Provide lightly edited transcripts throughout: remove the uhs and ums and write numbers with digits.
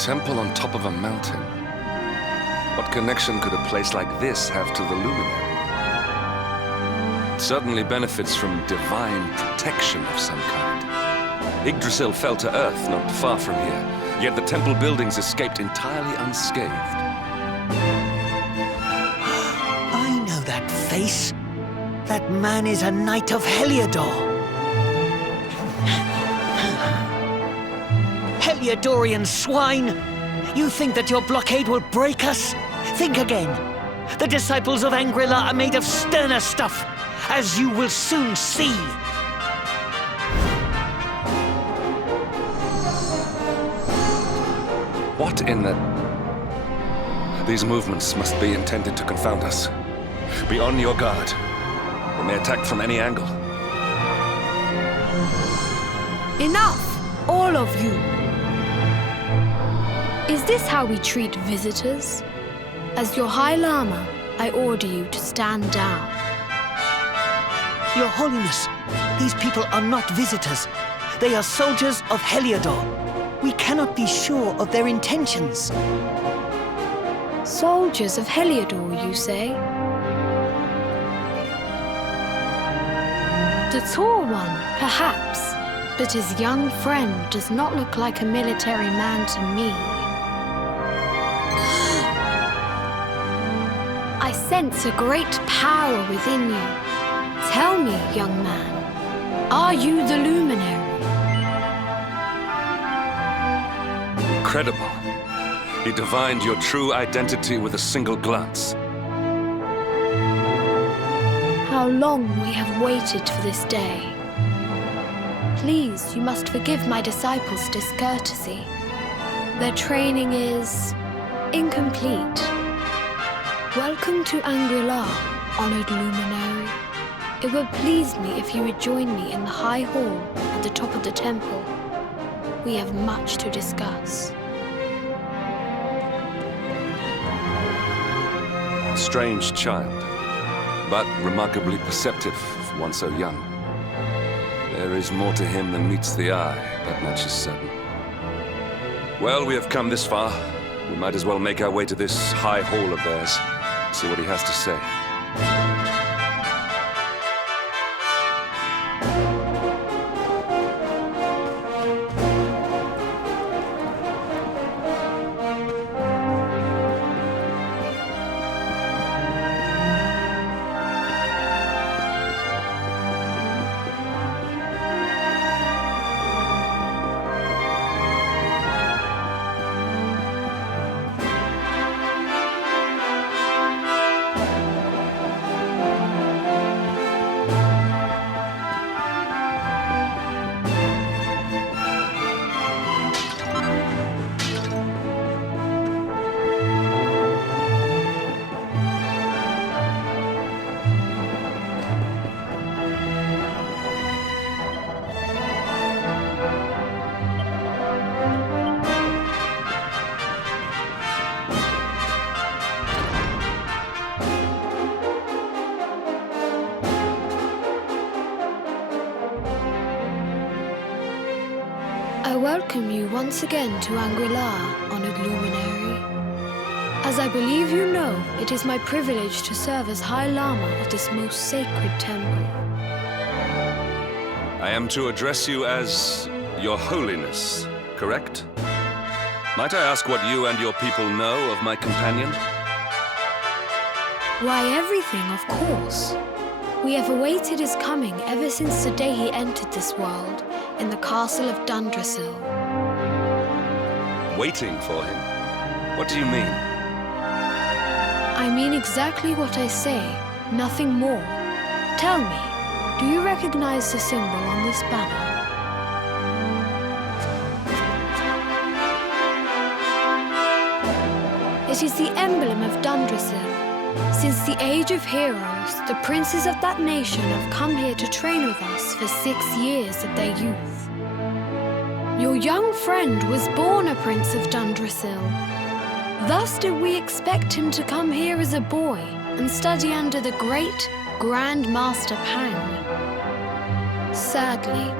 temple on top of a mountain. What connection could a place like this have to the luminary? It certainly benefits from divine protection of some kind. Yggdrasil fell to earth not far from here, yet the temple buildings escaped entirely unscathed. I know that face. That man is a knight of Heliodor. Heliodorian swine! You think that your blockade will break us? Think again. The disciples of Angri are made of sterner stuff, as you will soon see. What in the... These movements must be intended to confound us. Be on your guard. We may attack from any angle. Enough, all of you. Is this how we treat visitors? As your High Lama, I order you to stand down. Your Holiness, these people are not visitors. They are soldiers of Heliodor. We cannot be sure of their intentions. Soldiers of Heliodor, you say? The tall one, perhaps, but his young friend does not look like a military man to me. I sense a great power within you. Tell me, young man, are you the luminary? Incredible. He divined your true identity with a single glance. How long we have waited for this day. Please, you must forgive my disciples' discourtesy. Their training is incomplete. Welcome to Angri, honored luminary. It would please me if you would join me in the high hall at the top of the temple. We have much to discuss. Strange child, but remarkably perceptive for one so young. There is more to him than meets the eye, that much is certain. Well, we have come this far. We might as well make our way to this high hall of theirs, see what he has to say. I welcome you once again to Angri, honored luminary. As I believe you know, it is my privilege to serve as High Lama of this most sacred temple. I am to address you as Your Holiness, correct? Might I ask what you and your people know of my companion? Why, everything, of course. We have awaited his coming ever since the day he entered this world in the castle of Dundrasil. Waiting for him? What do you mean? I mean exactly what I say, nothing more. Tell me, do you recognize the symbol on this banner? It is the emblem of Dundrasil. Since the age of heroes, the princes of that nation have come here to train with us for 6 years of their youth. Your young friend was born a prince of Dundrasil. Thus did we expect him to come here as a boy and study under the great Grand Master Pang. Sadly,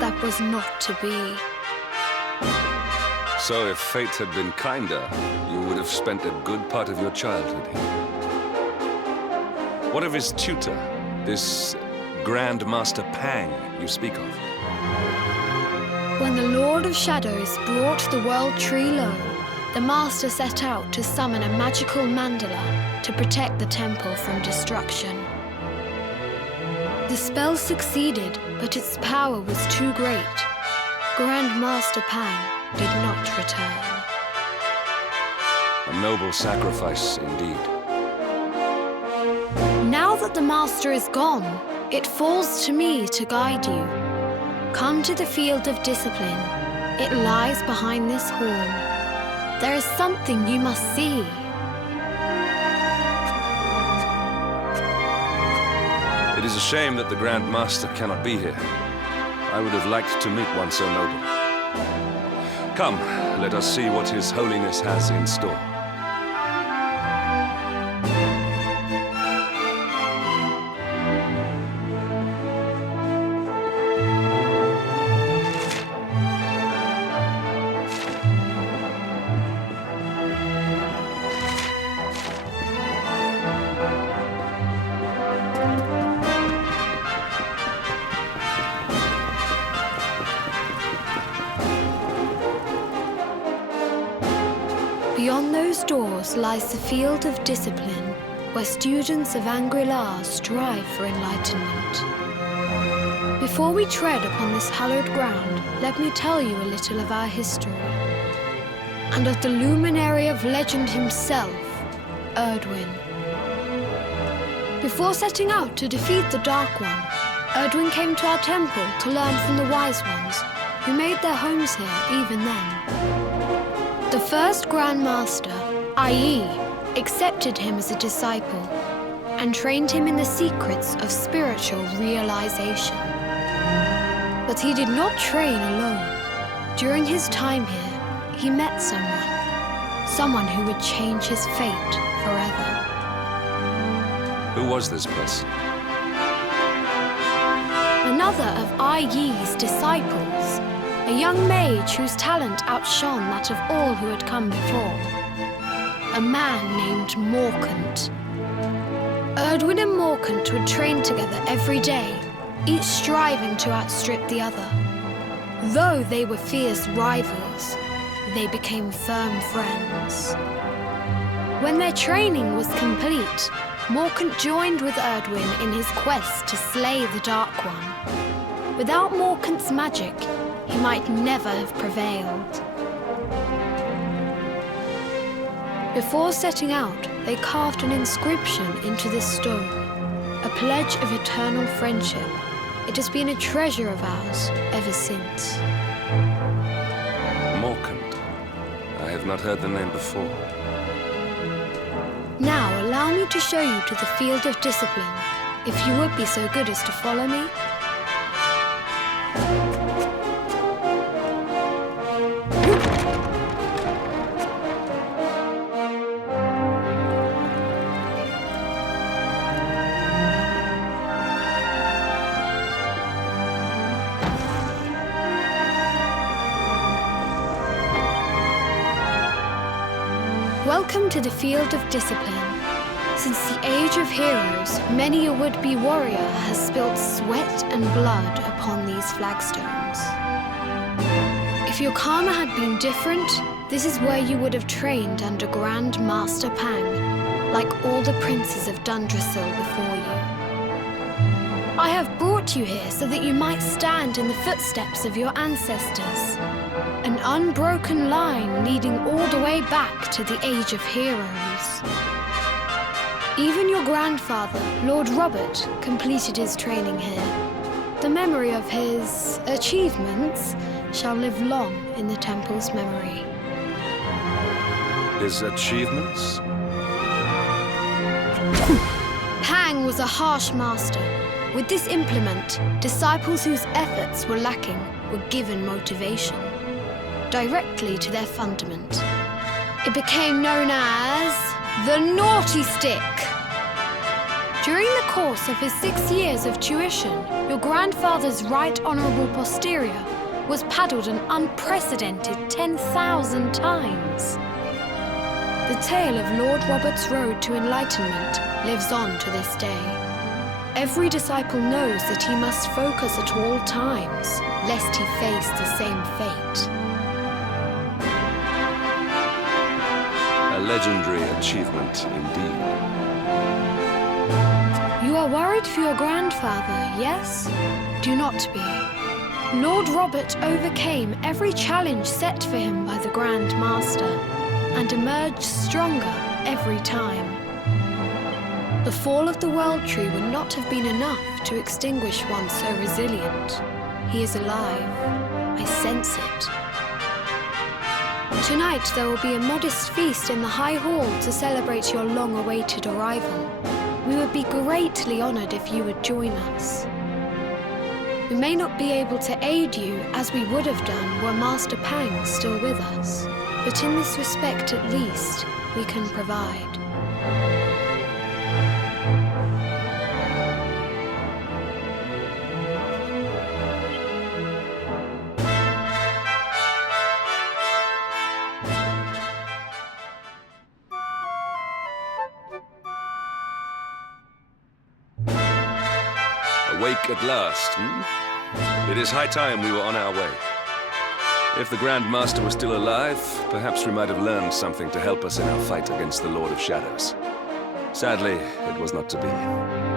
that was not to be. So if fate had been kinder, you would have spent a good part of your childhood here. What of his tutor, this Grand Master Pang you speak of? When the Lord of Shadows brought the World Tree low, the Master set out to summon a magical mandala to protect the temple from destruction. The spell succeeded, but its power was too great. Grand Master Pang did not return. A noble sacrifice indeed. Now that the Master is gone, it falls to me to guide you. Come to the Field of Discipline. It lies behind this hall. There is something you must see. It is a shame that the Grand Master cannot be here. I would have liked to meet one so noble. Come, let us see what His Holiness has in store. Beyond those doors lies the Field of Discipline, where students of Angri strive for enlightenment. Before we tread upon this hallowed ground, let me tell you a little of our history, and of the luminary of legend himself, Erdwin. Before setting out to defeat the Dark One, Erdwin came to our temple to learn from the Wise Ones, who made their homes here even then. The first Grand Master, i.e., accepted him as a disciple and trained him in the secrets of spiritual realization. But he did not train alone. During his time here, he met someone who would change his fate forever. Who was this person? Another of I.Yi's disciples, a young mage whose talent outshone that of all who had come before. A man named Morkant. Erdwin and Morkant would train together every day, each striving to outstrip the other. Though they were fierce rivals, they became firm friends. When their training was complete, Morkant joined with Erdwin in his quest to slay the Dark One. Without Morkant's magic, he might never have prevailed. Before setting out, they carved an inscription into this stone, a pledge of eternal friendship. It has been a treasure of ours ever since. Morkant. I have not heard the name before. Now allow me to show you to the Field of Discipline, if you would be so good as to follow me. Welcome to the Field of Discipline. Since the Age of Heroes, many a would-be warrior has spilt sweat and blood upon these flagstones. If your karma had been different, this is where you would have trained under Grand Master Pang, like all the princes of Dundrasil before you. I have brought you here so that you might stand in the footsteps of your ancestors. An unbroken line leading all the way back to the Age of Heroes. Even your grandfather, Lord Robert, completed his training here. The memory of his achievements shall live long in the temple's memory. His achievements? Pang was a harsh master. With this implement, disciples whose efforts were lacking were given motivation directly to their fundament. It became known as the Naughty Stick. During the course of his 6 years of tuition, your grandfather's right honorable posterior was paddled an unprecedented 10,000 times. The tale of Lord Robert's road to enlightenment lives on to this day. Every disciple knows that he must focus at all times, lest he face the same fate. A legendary achievement indeed. You are worried for your grandfather, yes? Do not be. Lord Robert overcame every challenge set for him by the Grand Master and emerged stronger every time. The fall of the World Tree would not have been enough to extinguish one so resilient. He is alive. I sense it. Tonight there will be a modest feast in the High Hall to celebrate your long-awaited arrival. We would be greatly honored if you would join us. We may not be able to aid you as we would have done were Master Pang still with us, but in this respect at least, we can provide. Awake at last, hmm? It is high time we were on our way. If the Grand Master was still alive, perhaps we might have learned something to help us in our fight against the Lord of Shadows. Sadly, it was not to be.